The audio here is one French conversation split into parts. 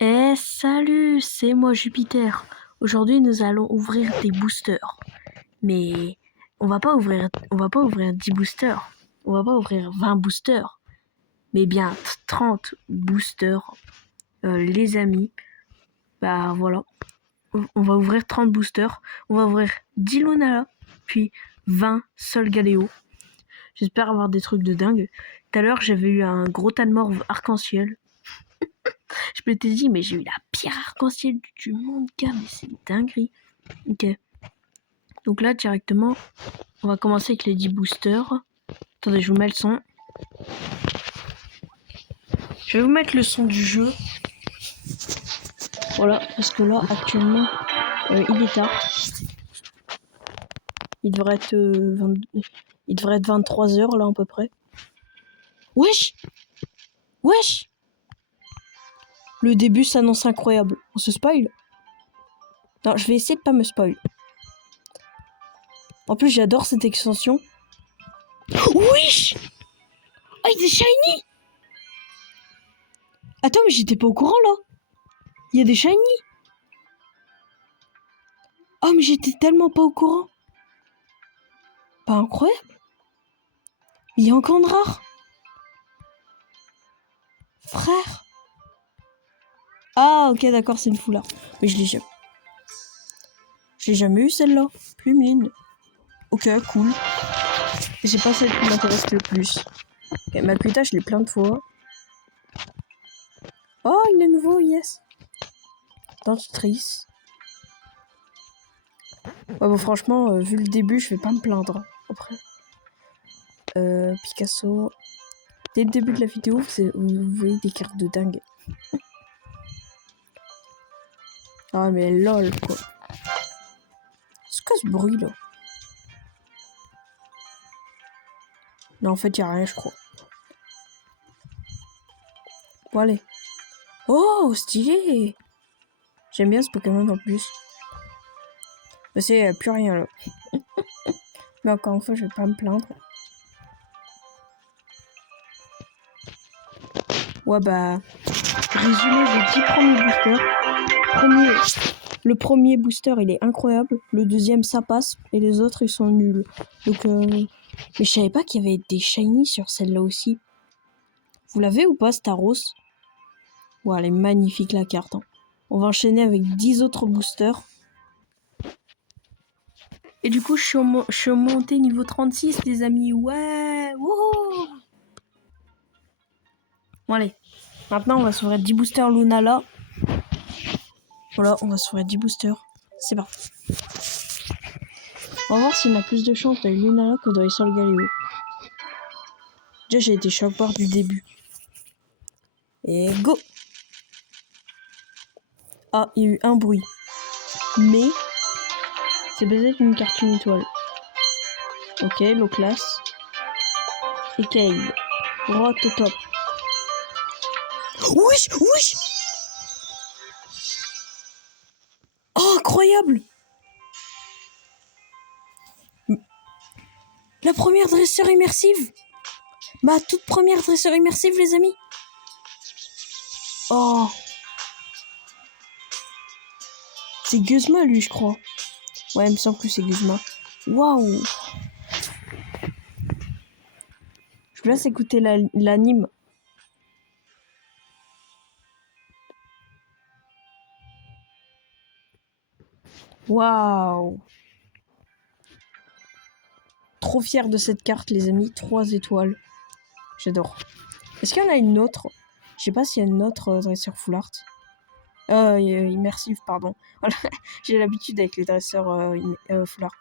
Eh salut, c'est moi Jupiter. Aujourd'hui nous allons ouvrir des boosters. Mais on va pas ouvrir 10 boosters. On va pas ouvrir 20 boosters. Mais bien 30 boosters. Les amis. Bah voilà. On va ouvrir 30 boosters. On va ouvrir 10 Lunala. Puis 20 Sol Galeo. J'espère avoir des trucs de dingue. Tout à l'heure j'avais eu un gros tas de morve arc-en-ciel. Je m'étais dit, mais j'ai eu la pire arc-en-ciel du monde, gars, mais c'est une dinguerie. Ok. Donc là, directement, on va commencer avec les 10 boosters. Attendez, je vous mets le son. Je vais vous mettre le son du jeu. Voilà, parce que là, actuellement, il est tard. Il devrait être, il devrait être 23h, là, à peu près. Wesh! Wesh! Le début s'annonce incroyable. On se spoil? Non, je vais essayer de pas me spoil. En plus, j'adore cette extension. Wesh! Ah, il est shiny! Attends, mais j'étais pas au courant, là. Il y a des shiny. Oh, mais j'étais tellement pas au courant. Pas incroyable. Il y a encore de rare. Frère. Ah, ok, d'accord, c'est une foulard. Mais je l'ai jamais. Je l'ai jamais eu celle-là. Plumeline. Ok, cool. C'est pas celle qui m'intéresse le plus. Ok, Makuta, je l'ai plein de fois. Oh, il est nouveau, yes. Dentrice. Ouais, bon, franchement, vu le début, je vais pas me plaindre. Après. Picasso. Dès le début de la vidéo, vous voyez des cartes de dingue. Ah, mais lol, quoi. C'est quoi ce bruit, là? Non, en fait, y'a rien, je crois. Bon, allez. Oh, stylé! J'aime bien ce Pokémon en plus. Mais c'est plus rien, là. Mais encore une fois, je vais pas me plaindre. Ouais, bah... Résumé des 10 premiers boosters. Le premier booster, il est incroyable. Le deuxième, ça passe. Et les autres, ils sont nuls. Donc, mais je savais pas qu'il y avait des shiny sur celle-là aussi. Vous l'avez ou pas, Staros? Ouais, elle est magnifique, la carte. Hein. On va enchaîner avec 10 autres boosters. Et du coup, je suis monté niveau 36, les amis. Ouais! Wouhou! Bon, allez. Maintenant, on va s'ouvrir 10 boosters Lunala. Voilà, on va s'ouvrir 10 boosters. C'est parti. On va voir si on a plus de chance dans les Lunala que dans les Sol Galeo. Déjà, j'ai été choc-barre du début. Et go! Ah, il y a eu un bruit. Mais, c'est peut-être une carte une étoile. Ok, low class. Et Cade. Rot au top. Wesh, wesh! Oh, incroyable! La première dresseur immersive! Ma toute première dresseur immersive, les amis! Oh! C'est Guzma, lui, je crois. Ouais, il me semble que c'est Guzma. Waouh! Je vous laisse écouter l'anime. Waouh! Trop fier de cette carte, les amis. 3 étoiles. J'adore. Est-ce qu'il y en a une autre? Je sais pas s'il y a une autre dresseur full art. Immersive, pardon. Voilà. J'ai l'habitude avec les dresseurs full art.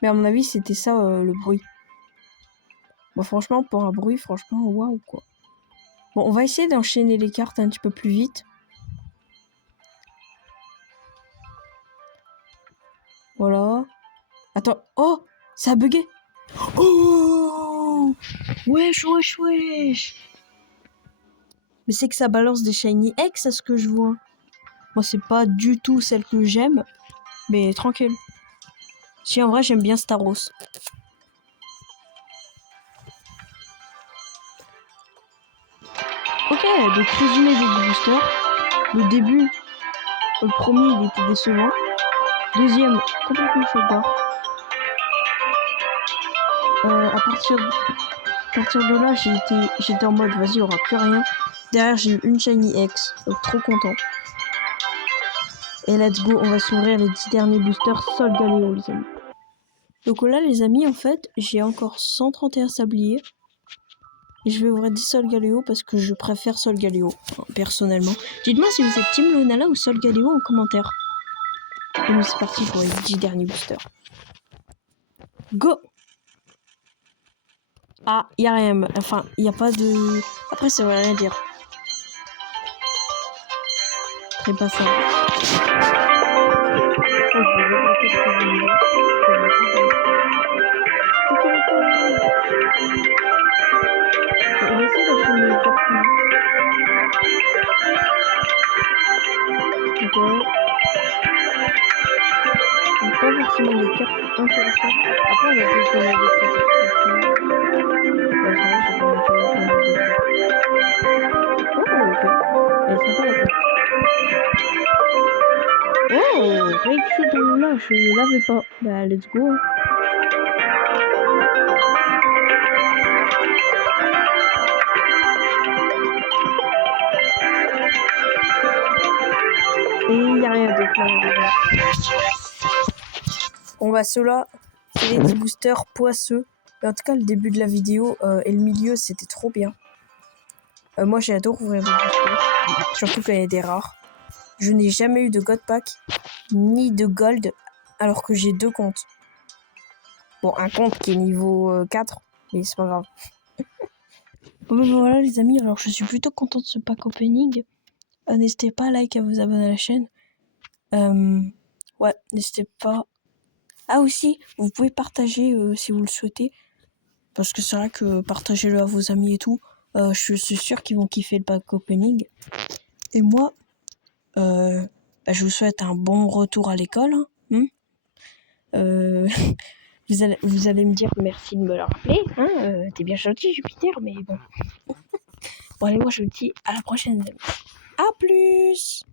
Mais à mon avis, c'était ça le bruit. Bon, franchement, pour un bruit, franchement, waouh, quoi. Bon, on va essayer d'enchaîner les cartes un petit peu plus vite. Voilà. Attends. Oh! Ça a bugué! Oh! Wesh, wesh, wesh! Mais c'est que ça balance des Shiny X à ce que je vois. Moi, c'est pas du tout celle que j'aime. Mais tranquille. Si, en vrai, j'aime bien Staros. Ok, donc résumé des 10 boosters. Le début, le premier, il était décevant. Deuxième, complètement chaud d'or. À partir de là, j'étais en mode, vas-y, il n'y aura plus rien. Derrière, j'ai eu une Shiny X, donc trop content. Et let's go, on va s'ouvrir les 10 derniers boosters Solgaleo, les amis. Donc là, les amis, en fait, j'ai encore 131 sabliers. Et je vais ouvrir 10 Solgaleo parce que je préfère Solgaleo, personnellement. Dites-moi si vous êtes Team Lunala ou Solgaleo en commentaire. Et nous, c'est parti pour les 10 derniers boosters. Go! Ah, y a rien. Enfin, y a pas de... Après, ça veut rien dire. Très pas ça. Je vais regretter ce que je vais dire. On va essayer d'enchaîner les cartes. Ok. Donc, pas forcément des cartes intéressantes. Après, on va essayer de faire des cartes. Ouais, ça va, j'ai pas montré le temps de défi. Oh, ok. Elle est sympa la carte. Oh, Raichu de là, je l'avais pas. Bah, let's go. Et il n'y a rien d'autre là. Bon bah ceux-là, c'est les 10 boosters poisseux. Mais en tout cas, le début de la vidéo et le milieu, c'était trop bien. Moi, j'adore ouvrir des boosters. Surtout quand il y a des rares. Je n'ai jamais eu de God Pack, ni de Gold, alors que j'ai 2 comptes. Bon, un compte qui est niveau 4, mais c'est pas grave. Bon ben voilà les amis, alors je suis plutôt content de ce pack opening. N'hésitez pas à like, à vous abonner à la chaîne. Ouais, n'hésitez pas. Ah aussi, vous pouvez partager si vous le souhaitez. Parce que c'est vrai que partagez-le à vos amis et tout. Je suis sûr qu'ils vont kiffer le pack opening. Et moi, je vous souhaite un bon retour à l'école. Hein, vous allez me dire merci de me le rappeler. Hein, t'es bien gentil Jupiter, mais bon. Bon allez, moi je vous dis à la prochaine. À plus!